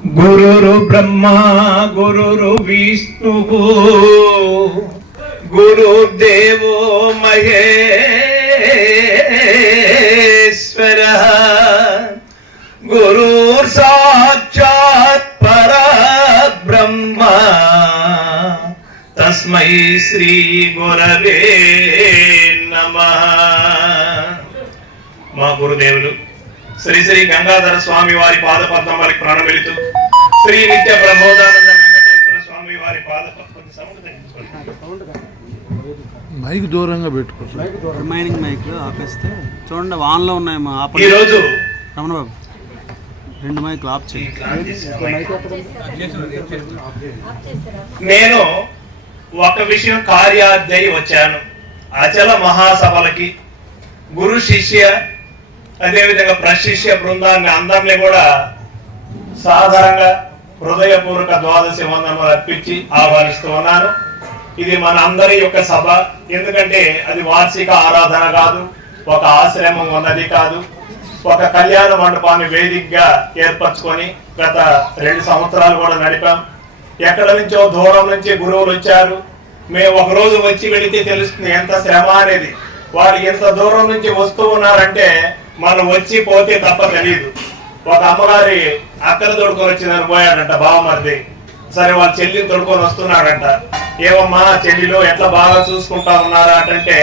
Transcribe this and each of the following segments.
గురురు బ్రహ్మ గురురు విష్ణువు గురుర్దేవో మహేశ్వర గురుర్ సాక్షాత్ పరబ్రహ్మ తస్మై శ్రీ గురవే నమః. మా గురుదేవులు శ్రీ శ్రీ గంగాధర స్వామి వారి పాదపద్మం వారికి ప్రాణమిలుతూ శ్రీ నిత్య ప్రబోధానంద వెంకటేశ్వర స్వామి వారి పాదపద్మం మైక్ దూరంగా పెట్టుకోవచ్చు. రిమైనింగ్ మైక్ ఆపేస్తే చూడండి, ఆన్లో ఉన్నాయి. మా ఈరోజు రమణబాబు 2 మైక్లు ఆఫ్ చేయి. నేను ఒక విషయం కార్యార్థై వచ్చాను. అచల మహాసభలకి గురు శిష్య అదేవిధంగా ప్రశిష్య బృందాన్ని అందరినీ కూడా సాధారణంగా హృదయపూర్వక ద్వాదశి వందనములు అర్పించి ఆహ్వానిస్తూ ఉన్నాను. ఇది మన అందరి యొక్క సభ. ఎందుకంటే అది వార్షిక ఆరాధన కాదు, ఒక ఆశ్రమం ఉన్నది కాదు, ఒక కళ్యాణ మండపాన్ని వేదికగా ఏర్పరచుకొని గత 2 సంవత్సరాలు కూడా నడిపాం. ఎక్కడ నుంచో దూరం నుంచి గురువులు వచ్చారు. మేము ఒక రోజు వచ్చి వెళితే తెలుస్తుంది ఎంత శ్రమ అనేది. వారు ఎంత దూరం నుంచి వస్తూ ఉన్నారంటే మనం వచ్చి పోతే తప్ప తెలియదు. ఒక అమ్మగారి అక్కను తోడుకొని వచ్చిందని పోయాడంట బావమరిది. సరే వాళ్ళ చెల్లిని తోడుకొని వస్తున్నాడంట. ఏమమ్మా చెల్లిలో ఎట్లా బాగా చూసుకుంటా ఉన్నారా అంటే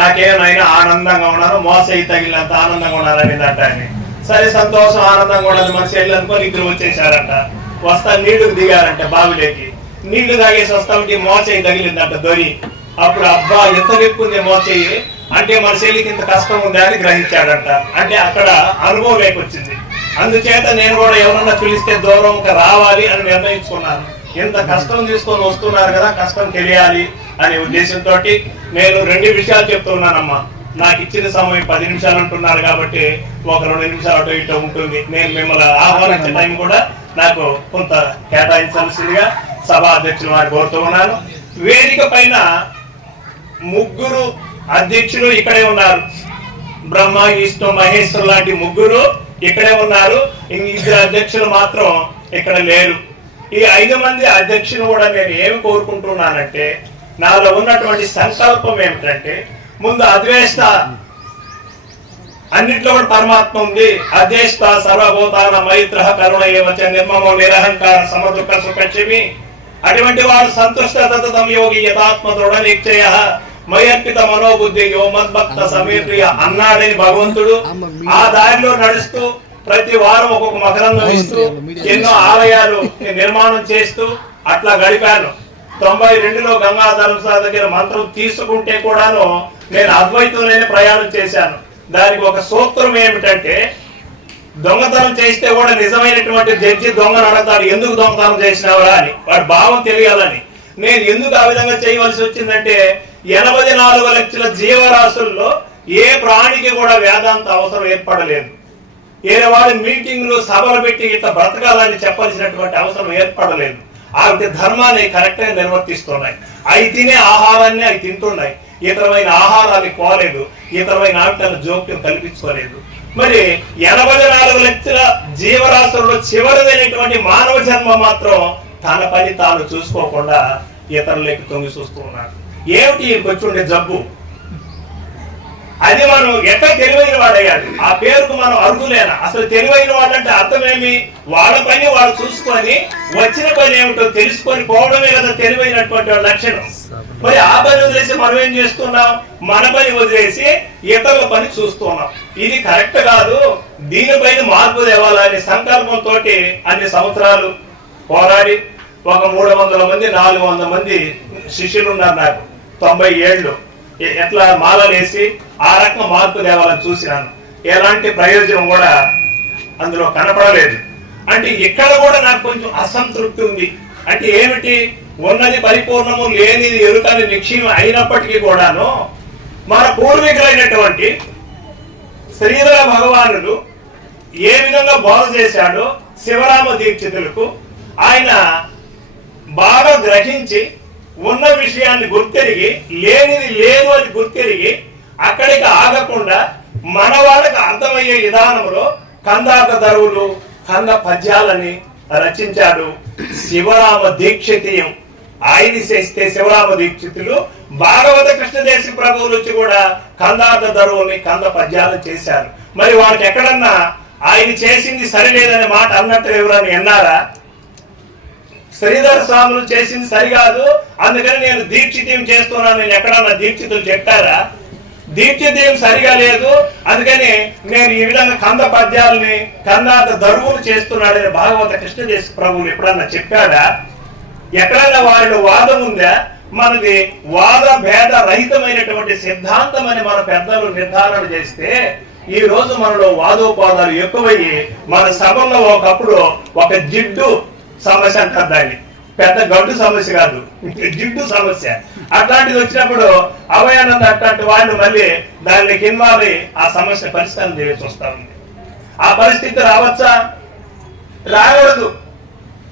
నాకేమైనా ఆనందంగా ఉన్నాను, మోసయి తగిలినంత ఆనందంగా ఉన్నారనేదంట అని. సరే సంతోషం ఆనందంగా ఉన్నది మన చెల్లి అనుకొని ఇద్దరు వచ్చేసారంట. వస్తా నీళ్లకు దిగారంట బావిలోకి. నీళ్లు తాగేసి వస్తా ఉంటే మోసయి తగిలిందంట దొరి. అప్పుడు అబ్బా ఎంత నెప్పుంది మోసయి అంటే మన చెల్లికి ఇంత కష్టం ఉంది అని గ్రహించాడంట. అంటే అక్కడ అనుభవం లేకొచ్చింది. అందుచేత నేను కూడా ఎవరన్నా పిలిస్తే దూరం రావాలి అని నిర్ణయించుకున్నాను. ఎంత కష్టం తీసుకొని వస్తున్నారు కదా, కష్టం తెలియాలి అనే ఉద్దేశంతో నేను 2 విషయాలు చెప్తున్నానమ్మా. నాకు ఇచ్చిన సమయం 10 నిమిషాలు అంటున్నారు కాబట్టి ఒక 2 నిమిషాలు అటు ఇటు ఉంటుంది. నేను మిమ్మల్ని ఆహ్వానించే టైం కూడా నాకు కొంత కేటాయించాల్సిందిగా సభా అధ్యక్షులు వారు కోరుతూ ఉన్నాను. వేదిక పైన 3 అధ్యక్షులు ఇక్కడే ఉన్నారు. బ్రహ్మ విష్ణు మహేశ్వరు లాంటి 3 ఇక్కడే ఉన్నారు. 2 అధ్యక్షులు మాత్రం ఇక్కడ లేరు. ఈ 5 మంది అధ్యక్షులు కూడా నేను ఏమి కోరుకుంటున్నానంటే, నాలో ఉన్నటువంటి సంకల్పం ఏమిటంటే, ముందు అద్వేష్ట అన్నిట్లో కూడా పరమాత్మ ఉంది. అద్వేష్ట సర్వభూతాన మైత్ర కరుణ ఏవచ నిర్మమో నిరహంకార సమదుఃఖ సుఖక్షమి. అటువంటి వాడు సంతుష్టతం యోగి యథాత్మ దృఢ నిశ్చయ మయర్పిత మనోబుద్ధి యో మద్భక్త సమీప్రియ అన్నాడని భగవంతుడు. ఆ దారిలో నడుస్తూ ప్రతి వారం ఒక్కొక్క మకరంలో ఇస్తూ ఎన్నో ఆలయాలు నిర్మాణం చేస్తూ అట్లా గడిపాను. 92లో గంగాధర దగ్గర మంత్రం తీసుకుంటే కూడాను నేను అద్వైతంలోనే ప్రయాణం చేశాను. దానికి ఒక సూత్రం ఏమిటంటే, దొంగతనం చేస్తే కూడా నిజమైనటువంటి జడ్జి దొంగను అడతాడు, ఎందుకు దొంగతనం చేసినావురా అని. వాడి భావం తెలియాలని. నేను ఎందుకు ఆ విధంగా చేయవలసి వచ్చిందంటే, 84 లక్షల జీవరాశుల్లో ఏ ప్రాణికి కూడా వేదాంత అవసరం ఏర్పడలేదు. వేరే వాళ్ళు మీటింగ్లు సభలు పెట్టి ఇట్లా బ్రతకాలని చెప్పాల్సినటువంటి అవసరం ఏర్పడలేదు. ఆ ధర్మాన్ని కరెక్ట్ గా నిర్వర్తిస్తున్నాయి. అవి తినే ఆహారాన్ని అవి తింటున్నాయి. ఇతరమైన ఆహారాన్ని పోలేదు, ఇతరమైన ఆటలు జోక్యం కల్పించుకోలేదు. మరి 84 లక్షల జీవరాశుల్లో చివరిదైనటువంటి మానవ జన్మ మాత్రం తన పని తాను చూసుకోకుండా ఇతరులకి తొంగి చూస్తూ ఉన్నారు. ఏమిటి వచ్చి ఉండే జబ్బు? అది మనం ఎట్లా తెలివైన వాడయ్యాడు. ఆ పేరుకు మనం అర్హులేనా? అసలు తెలివైన వాడంటే అర్థమేమి? వాళ్ళ పని వాళ్ళు చూసుకొని వచ్చిన పని ఏమిటో తెలుసుకొని పోవడమే కదా తెలివైనటువంటి లక్షణం. మరి ఆ పని వదిలేసి మనం ఏం చేస్తున్నాం? మన పని వదిలేసి ఇతరుల పని చూస్తున్నాం. ఇది కరెక్ట్ కాదు. దీనిపైన మార్పు తేవాలనే సంకల్పంతో అన్ని సంవత్సరాలు పోరాడి ఒక 300 మంది 400 మంది శిష్యులు ఉన్నారు నాకు. 90 ఏళ్ళు ఎట్లా మాలలేసి ఆ రకంగా మార్పు తేవాలని చూసినాను. ఎలాంటి ప్రయోజనం కూడా అందులో కనపడలేదు. అంటే ఇక్కడ కూడా నాకు కొంచెం అసంతృప్తి ఉంది. అంటే ఏమిటి? ఉన్నది పరిపూర్ణము, లేనిది ఎరుకని నిక్షయం అయినప్పటికీ కూడాను మన పూర్వీకులైనటువంటి శ్రీధర భగవానుడు ఏ విధంగా బోధ చేశాడో శివరామ దీక్షితులకు ఆయన బాగా గ్రహించి ఉన్న విషయాన్ని గుర్తెరిగి లేనిది లేదు అని గుర్తెరిగి అక్కడికి ఆగకుండా మన వాళ్ళకి అర్థమయ్యే విధానంలో కందాక దరువులు కంద పద్యాలని రచించాడు. శివరామ దీక్షితీయం ఆయన చేస్తే శివరామ దీక్షితులు భాగవత కృష్ణదేశ ప్రభువులు వచ్చి కూడా కందార్థ ధరువుని కంద పద్యాలు చేశారు. మరి వారికి ఎక్కడన్నా ఆయన చేసింది సరిలేదనే మాట అన్నట్టు ఎవరని విన్నారా? శ్రీధర స్వాములు చేసింది సరికాదు, అందుకని నేను దీక్షితీయం చేస్తున్నాను, నేను ఎక్కడన్నా దీక్షితులు చెప్పారా? దీక్షితీయం సరిగా లేదు, అందుకని నేను ఈ విధంగా కంద పద్యాలని కందార్థ ధరువులు చేస్తున్నాడని భాగవత కృష్ణదేశ ప్రభువులు ఎప్పుడన్నా చెప్పాడా? ఎక్కడైనా వారిలో వాదం ఉందా? మనది వాద భేద రహితమైనటువంటి సిద్ధాంతం అని మన పెద్దలు నిర్ధారణ చేస్తే ఈ రోజు మనలో వాదోపాదాలు ఎక్కువయ్యి మన సభలో ఒకప్పుడు ఒక జిడ్డు సమస్య అంటారు, దాన్ని పెద్ద గడ్డు సమస్య కాదు, జిడ్డు సమస్య. అట్లాంటిది వచ్చినప్పుడు అభయానంద అట్లాంటి వాళ్ళు మళ్ళీ దానికి ఇన్వాల్వ్ అయ్యి ఆ సమస్య పరిష్కారం చేయాల్సి వస్తా ఉంది. ఆ పరిస్థితి రావచ్చా? రాకూడదు.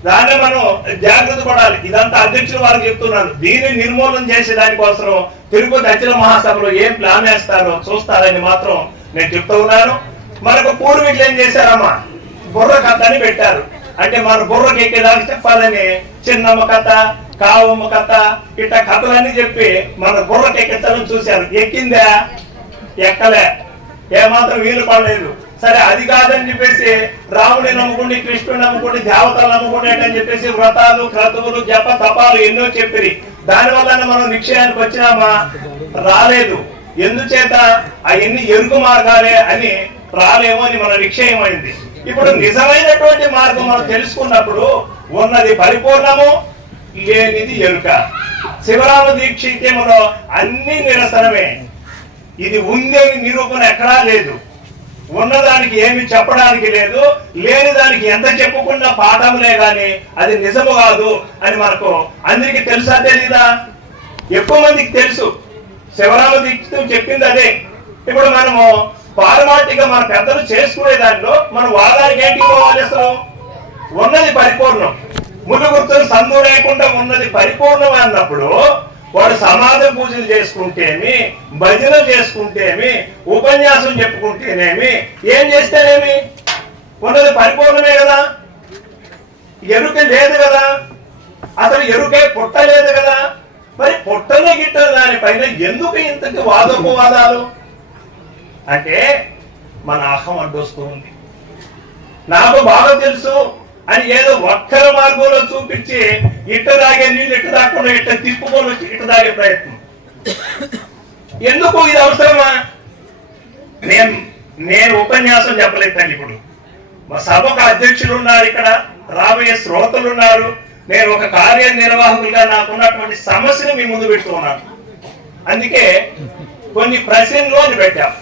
దాన్ని మనం జాగ్రత్త పడాలి. ఇదంతా అధ్యక్షులు వారికి చెప్తున్నాను. దీన్ని నిర్మూలన చేసే దానికోసం తిరుపతి అఖిల మహాసభలో ఏం ప్లాన్ వేస్తారో చూస్తారని మాత్రం నేను చెప్తూ ఉన్నాను. మనకు పూర్వీకులు ఏం చేశారమ్మా, బుర్ర కథ అని పెట్టారు. అంటే మన బుర్రకి ఎక్కేదానికి చెప్పాలని చిన్నమ్మ కథ, కావమ్మ కథ, ఇట్లా కథలన్నీ చెప్పి మన బుర్రకి ఎక్కించాలని చూశారు. ఎక్కిందా? ఎక్కలే, ఏమాత్రం వీలు పడలేదు. సరే అది కాదని చెప్పేసి రాముడిని నమ్ముకుని, కృష్ణుని నమ్ముకుని, దేవతలు నమ్ముకుని అని చెప్పేసి వ్రతాలు, క్రతువులు, జప తపాలు ఎన్నో చెప్పిరి. దానివల్ల మనం నిశ్చయానికి వచ్చినామా? రాలేదు. ఎందుచేత అవన్నీ ఎరుకు మార్గాలే అని రాలేమో అని మన నిశ్చయం అయింది. ఇప్పుడు నిజమైనటువంటి మార్గం మనం తెలుసుకున్నప్పుడు ఉన్నది పరిపూర్ణము, లేనిది ఎరుక. శివరామ దీక్షితములో అన్ని నిరసనమే. ఇది ఉందని నిరూపణ ఎక్కడా లేదు. ఉన్నదానికి ఏమి చెప్పడానికి లేదు, లేని దానికి ఎంత చెప్పుకున్నా పాఠంలే గాని అది నిజము కాదు అని మనకు అందరికి తెలుసా తెలీదా? ఎక్కువ మందికి తెలుసు. శివరామ దీక్షితం చెప్పింది అదే. ఇప్పుడు మనము పారమాటిగా మన పెద్దలు చేసుకునే దాంట్లో మన వాదానికి ఏంటి పోవాలి? అసలు ఉన్నది పరిపూర్ణం, ములుగుర్తులు సందు లేకుండా ఉన్నది పరిపూర్ణం అన్నప్పుడు వాడు సమాధి పూజలు చేసుకుంటేమి, భజన చేసుకుంటేమి, ఉపన్యాసం చెప్పుకుంటేనేమి, ఏం చేస్తేనేమి ఉన్నది పరిపూర్ణమే కదా. ఎరుక లేదు కదా, అసలు ఎరుకే పుట్టలేదు కదా. మరి పుట్టనే గిట్ట దానిపైన ఎందుకు ఇంతకి వాదోపవాదాలు? అంటే మన అహం అడ్డొస్తూ ఉంది. నాకు బాగా తెలుసు అని ఏదో ఒక్కర మార్గంలో చూపించి ఇట్ట తాగే నీళ్ళు ఇట్ట తాకుండా ఇట్ట తిప్పుకొని వచ్చి ఇట్ట తాగే ప్రయత్నం ఎందుకు? ఇది అవసరమా? నేను ఉపన్యాసం చెప్పలేదండి. ఇప్పుడు మా సభకు అధ్యక్షులు ఉన్నారు, ఇక్కడ రాబోయే శ్రోతలు ఉన్నారు. నేను ఒక కార్యనిర్వాహకులుగా నాకున్నటువంటి సమస్యను మీ ముందు పెడుతున్నాను. అందుకే కొన్ని ప్రశ్నలు అని పెట్టాం.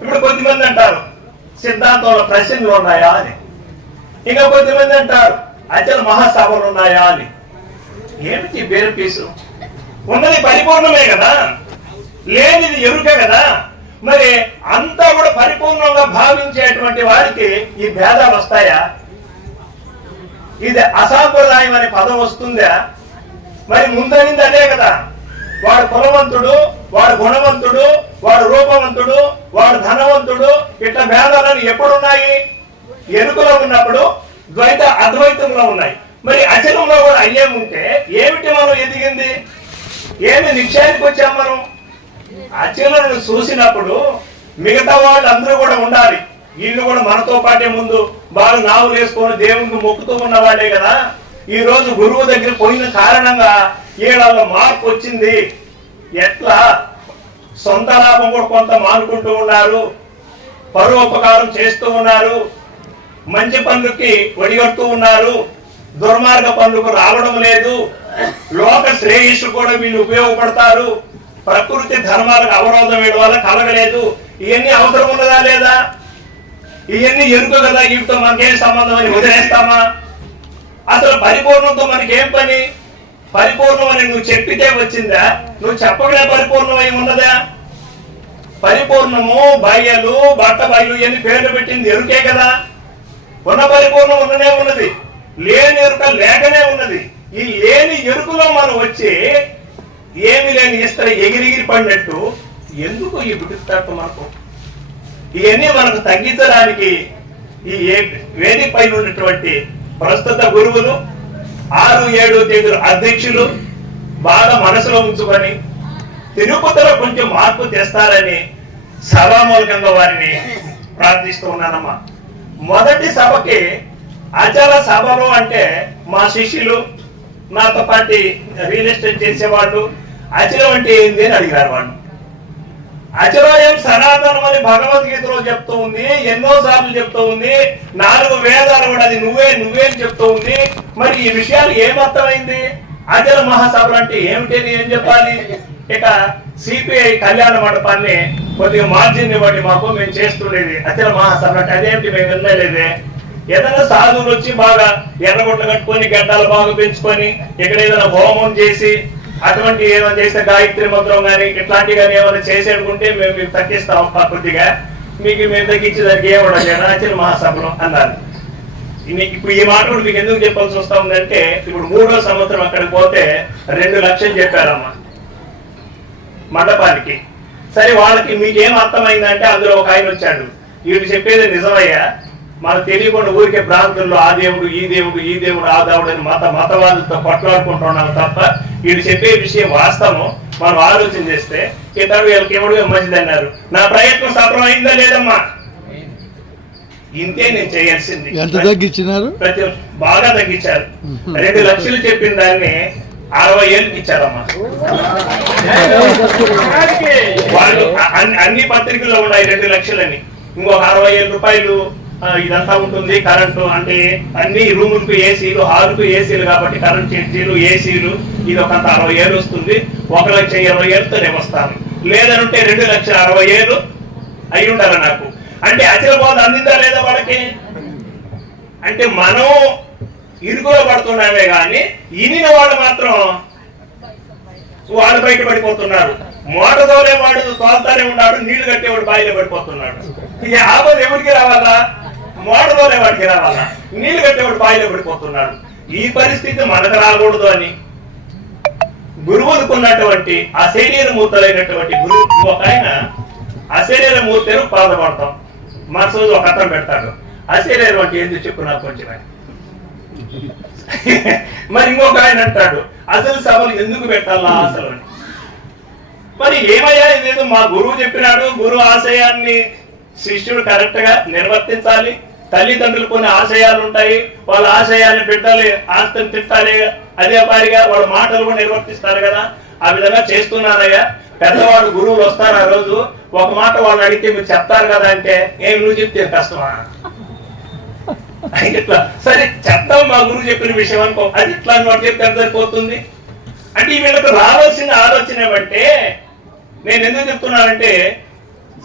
ఇప్పుడు కొద్దిమంది అంటారు సిద్ధాంతంలో ప్రశ్నలు ఉన్నాయా అని, ఇంకా కొద్దిమంది అంటారు అచల మహాసభలు ఉన్నాయా అని. ఏమిటి పేరు పీసు? ఉన్నది పరిపూర్ణమే కదా, లేనిది ఎరుక కదా. మరి అంతా కూడా పరిపూర్ణంగా భావించేటువంటి వారికి ఈ భేదాలు వస్తాయా? ఇది అసాంప్రదాయం అనే పదం వస్తుందా? మరి ముందనింది అదే కదా. వాడు కులవంతుడు, వాడు గుణవంతుడు, వాడు రూపవంతుడు, వాడు ధనవంతుడు, ఇట్లా భేదాలను ఎప్పుడున్నాయి? ఎరుకలో ఉన్నప్పుడు ద్వైత అద్వైతంలో ఉన్నాయి. మరి అచలంలో కూడా అయ్యే ఉంటే ఏమిటి మనం ఎదిగింది? ఏమి నిశ్చయానికి వచ్చాం మనం? అచలను చూసినప్పుడు మిగతా వాళ్ళు అందరూ కూడా ఉండాలి. వీళ్ళు కూడా మనతో పాటే ముందు బాగా నావులు వేసుకొని దేవునికి మొక్కుతూ ఉన్న వాళ్ళే కదా. ఈ రోజు గురువు దగ్గర పోయిన కారణంగా వీళ్ళలో మార్పు వచ్చింది. ఎట్లా? సొంత లాభం కూడా కొంత మానుకుంటూ ఉన్నారు, పరోపకారం చేస్తూ ఉన్నారు, మంచి పనులకి ఒడిగడుతూ ఉన్నారు, దుర్మార్గ పనులకు రావడం లేదు, లోక శ్రేయస్సు కూడా వీళ్ళు ఉపయోగపడతారు, ప్రకృతి ధర్మాలకు అవరోధం వేయడం వల్ల కలగలేదు. ఇవన్నీ అవసరం ఉన్నదా లేదా? ఇవన్నీ ఎరుక కదా, వీటితో మనకేం సంబంధం అని వదిలేస్తామా? అసలు పరిపూర్ణంతో మనకేం పని? పరిపూర్ణం అని నువ్వు చెప్పితే వచ్చిందా? నువ్వు చెప్పకనే పరిపూర్ణమై ఉన్నదా? పరిపూర్ణము, బయలు, బట్ట బయలు ఇవన్నీ పేర్లు పెట్టింది ఎరుకే కదా. ఉన్న పరిపూర్ణం ఉన్ననే ఉన్నది, లేని ఎరుక లేకనే ఉన్నది. ఈ లేని ఎరుకలో మనం వచ్చి ఏమి లేని ఇస్త్రీ ఎగిరిగిరి పడినట్టు ఎందుకు ఈ బిడ్డ మనకు? ఇవన్నీ మనకు తగ్గించడానికి ఈ వేదిక పైన ఉన్నటువంటి ప్రస్తుత గురువులు 6-7 తేదీలు అధ్యక్షులు బాగా మనసులో ఉంచుకొని తిరుపతిలో కొంచెం మార్పు తెస్తారని సభామూలకంగా వారిని ప్రార్థిస్తూ ఉన్నానమ్మా. మొదటి సభకి అచల సభలు అంటే మా శిష్యులు నాతో పాటు రియల్ ఎస్టేట్ చేసేవాళ్ళు అచలం అంటే ఏంది అని అడిగారు వాళ్ళు. అచలం సనాతనం అని భగవద్గీతలో చెప్తూ ఉంది, ఎన్నో సార్లు చెప్తూ ఉంది, 4 వేదాలు కూడా అది నువ్వే అని చెప్తూ ఉంది. మరి ఈ విషయాలు ఏమర్థమైంది? అచల మహాసభలు అంటే ఏమిటి, ఏం చెప్పాలి? ఇక సిపిఐ కళ్యాణ మండపాన్ని కొద్దిగా మార్జిన్ ఇవ్వండి మాకు, మేము చేస్తుండేది అచల మహాసభలు అంటే అదేమిటి మేము వినలేదే. ఏదైనా సాధువులు వచ్చి బాగా ఎర్రగొట్లు కట్టుకొని గడ్డాలు బాగా పెంచుకొని ఇక్కడ ఏదైనా హోమం చేసి అటువంటి ఏమైనా చేస్తే గాయత్రి మంత్రం కానీ ఇట్లాంటివి కానీ ఏమైనా చేసేడుకుంటే మేము మీకు తగ్గిస్తాం కొద్దిగా, మీకు మేము తగ్గించేదానికి ఏముండదు అచల మహాసభలో అన్నారు. ఇప్పుడు ఈ మాట కూడా మీకు ఎందుకు చెప్పాల్సి వస్తా ఉందంటే ఇప్పుడు 3వ సంవత్సరం అక్కడికి పోతే 2 లక్షలు చెప్పారమ్మా మండపానికి. సరే వాళ్ళకి మీకేం అర్థమైందంటే అందులో ఒక ఆయన వచ్చాడు, వీడు చెప్పేది నిజమయ్యా, మనకు తెలియకుండా ఊరికే ప్రాంతంలో ఆ దేవుడు ఈ దేవుడు ఆ దేవుడు అని మతవాదులతో కొట్లాడుకుంటున్నాం తప్ప వీడు చెప్పే విషయం వాస్తవం మనం ఆలోచన చేస్తే ఇతడు వీళ్ళకి ఎవడు మంచిది అన్నారు. నా ప్రయత్నం సఫలం అయిందా లేదమ్మా? ఇంతే నేను చేయాల్సింది. ఎంత తగ్గించినారు? బాగా తగ్గించారు. 2 లక్షలు చెప్పిన దాన్ని 60 ఏళ్ళకి ఇచ్చారమ్మా. వాళ్ళు అన్ని పత్రికల్లో ఉన్నాయి 2 లక్షలని. ఇంకొక 60,000 రూపాయలు ఇదంతా ఉంటుంది. కరెంటు అంటే అన్ని రూములకు ఏసీలు, హాల్కు ఏసీలు కాబట్టి కరెంట్ ఛార్జీలు, ఏసీలు, ఇది ఒక 60,000 వస్తుంది. 1,20,000తో నేను వస్తాను. లేదనంటే 2,60,000 అయి ఉండాలి నాకు. అంటే అచల బోధ అందిందా లేదా వాళ్ళకి? అంటే మనం ఇరుకులో పడుతున్నామే కానీ ఇనిన వాళ్ళు మాత్రం వాళ్ళు బయట పడిపోతున్నారు. మోట తోలేవాడు తోలుతానే ఉన్నాడు, నీళ్లు కట్టేవాడు బాయిలో పడిపోతున్నాడు. ఈ ఆపద ఎవరికి రావాలా? మోట తోలేవాడికి రావాలా? నీళ్లు కట్టేవాడు బాయిలో పడిపోతున్నాడు. ఈ పరిస్థితి మనకు రాకూడదు అని గురువులకు ఉన్నటువంటి అశరీరమూర్తులైనటువంటి గురువు ఒక ఆయన అశరీరమూర్తిని బాధపడతాం. మనసు ఒక అర్థం పెడతాడు. అశరీరం అంటే ఏంటి చెప్పు నాకు కొంచెం. మరి ఇంకొక ఆయన అంటాడు అసలు సభలు ఎందుకు పెట్టాలా అసలు అని. మరి ఏమయ్యా ఇదేదో మా గురువు చెప్పినాడు, గురువు ఆశయాన్ని శిష్యుడు కరెక్ట్ గా నిర్వర్తించాలి. తల్లిదండ్రులు కొన్ని ఆశయాలు ఉంటాయి, వాళ్ళ ఆశయాన్ని బిడ్డలు ఆస్తిని తిట్టాలి, అదే పారిగా వాళ్ళ మాటలు కూడా నిర్వర్తిస్తారు కదా. ఆ విధంగా చేస్తున్నారయ్యా. పెద్దవాడు గురువులు వస్తారు, ఆ రోజు ఒక మాట వాళ్ళు అడిగితే మీరు చెప్తారు కదా అంటే ఏమి నువ్వు చెప్తే కష్టమా? ఇట్లా సరే చెప్తాం మా గురువు చెప్పిన విషయం అనుకో, అది ఇట్లా వాడు చెప్తే సరిపోతుంది. అంటే వీళ్ళకి రావాల్సిన ఆలోచన ఏమంటే, నేను ఎందుకు చెప్తున్నానంటే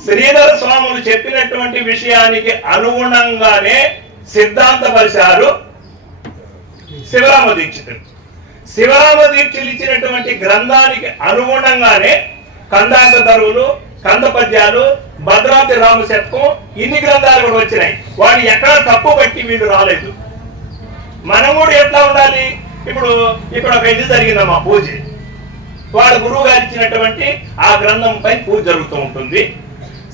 శ్రీధర స్వాములు చెప్పినటువంటి విషయానికి అనుగుణంగానే సిద్ధాంతపరిచారు శివరామ దీక్షితుడు. శివరామ దీక్షలు ఇచ్చినటువంటి గ్రంథానికి అనుగుణంగానే కందాంత ధరువులు, కంద పద్యాలు, భద్రాద్రి రామ శతకం, ఇన్ని గ్రంథాలు కూడా వచ్చినాయి. వాడు ఎక్కడ తప్పు బట్టి వీళ్ళు రాలేదు. మనం కూడా ఎట్లా ఉండాలి? ఇప్పుడు ఇక్కడ ఒక ఇది జరిగిందమ్మా పూజ, వాడు గురువు గారు ఇచ్చినటువంటి ఆ గ్రంథం పై పూజ జరుగుతూ ఉంటుంది.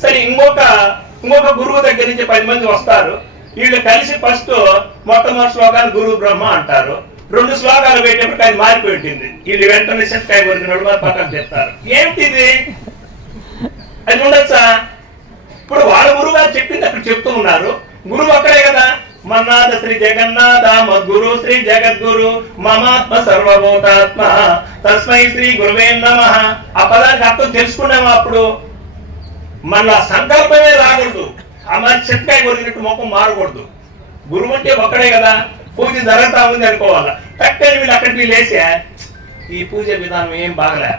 సరే ఇంకొక గురువు దగ్గర నుంచి 10 మంది వస్తారు. వీళ్ళు కలిసి ఫస్ట్ మొట్టమొదటి శ్లోకాన్ని గురువు బ్రహ్మ అంటారు. 2 శ్లోకాలు పెట్టేప్పటికి ఆయన మారిపోయి ఉంటుంది. వీళ్ళు వెంటనే సెట్కాయ కొరికినోడు మరి పక్కన చెప్తారు. ఏమిటిది? అది ఉండొచ్చా? ఇప్పుడు వాళ్ళ గురువు గారు చెప్పింది అక్కడ చెప్తూ ఉన్నారు. గురువు అక్కడే కదా. మన్నాథ శ్రీ జగన్నాథ మద్గురు శ్రీ జగద్గురు మమాత్మ సర్వభూతాత్మ తస్మై శ్రీ గురువే నమః. ఆ పదానికి అర్థం తెలుసుకున్నాము. అప్పుడు మన సంకల్పమే రాకూడదు. ఆ మరి చెట్కాయ కొరికినట్టు ముఖం మారకూడదు. గురువు అంటే ఒక్కడే కదా. పూజ జరుగుతా ఉంది అనుకోవాలా. కట్టని వీళ్ళు అక్కడికి లేసే ఈ పూజ విధానం ఏం బాగలే,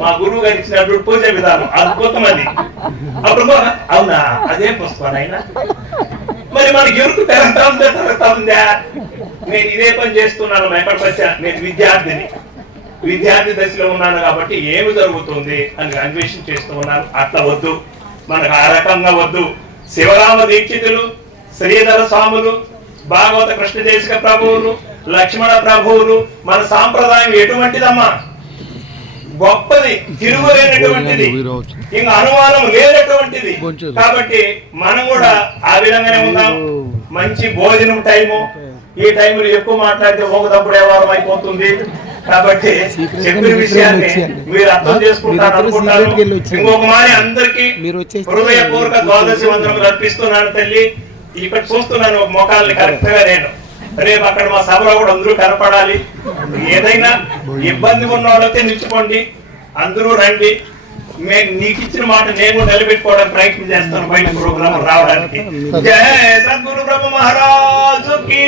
మా గురువు గారు ఇచ్చినప్పుడు పూజ విధానం అద్భుతం అది. అప్పుడు అవునా అదే పుస్తకం అయినా మరి మనకి ఎరుకు తిరుగుతా ఉందా? నేను ఇదే పని చేస్తున్నాను. ఎక్కడికి వచ్చా? నేను విద్యార్థి దశలో ఉన్నాను కాబట్టి ఏమి జరుగుతుంది అని అన్వేషణ చేస్తూ ఉన్నాను. అట్లా వద్దు, మనకు ఆ రకంగా వద్దు. శివరామ దీక్షితులు, శ్రీధర స్వాములు, భాగవత కృష్ణదేశిక ప్రభువులు, లక్ష్మణ ప్రభువులు, మన సాంప్రదాయం ఎటువంటిదమ్మా? గొప్పది, తిరుగులేనటువంటిది, ఇంకా అనుమానం లేనటువంటిది. కాబట్టి మనం కూడా ఆ విధంగానే ఉన్నాం. మంచి భోజనం టైము, ఈ టైంలో ఎక్కువ మాట్లాడితే ఒకదప్పుడు వ్యవహారం అయిపోతుంది. కాబట్టి చెప్పిన విషయాన్ని మీరు అర్థం చేసుకుంటారు అనుకుంటాను. ఇంకొక మారి అందరికీ హృదయపూర్వక ద్వాదశి వందనములు అర్పిస్తున్నాను తల్లి. ఇక్కడ చూస్తున్నాను ఒక మొఖాలని కరెక్ట్ గా నేను రేపు అక్కడ మా సభలో కూడా అందరూ కనపడాలి. ఏదైనా ఇబ్బంది ఉన్న వాళ్ళైతే నిల్చుకోండి, అందరూ రండి. నీకు ఇచ్చిన మాట నేను నిలబెట్టుకోవడానికి ప్రయత్నం చేస్తాను బయట ప్రోగ్రాం రావడానికి. జయ సద్గురు బ్రహ్మ మహారాజుకి.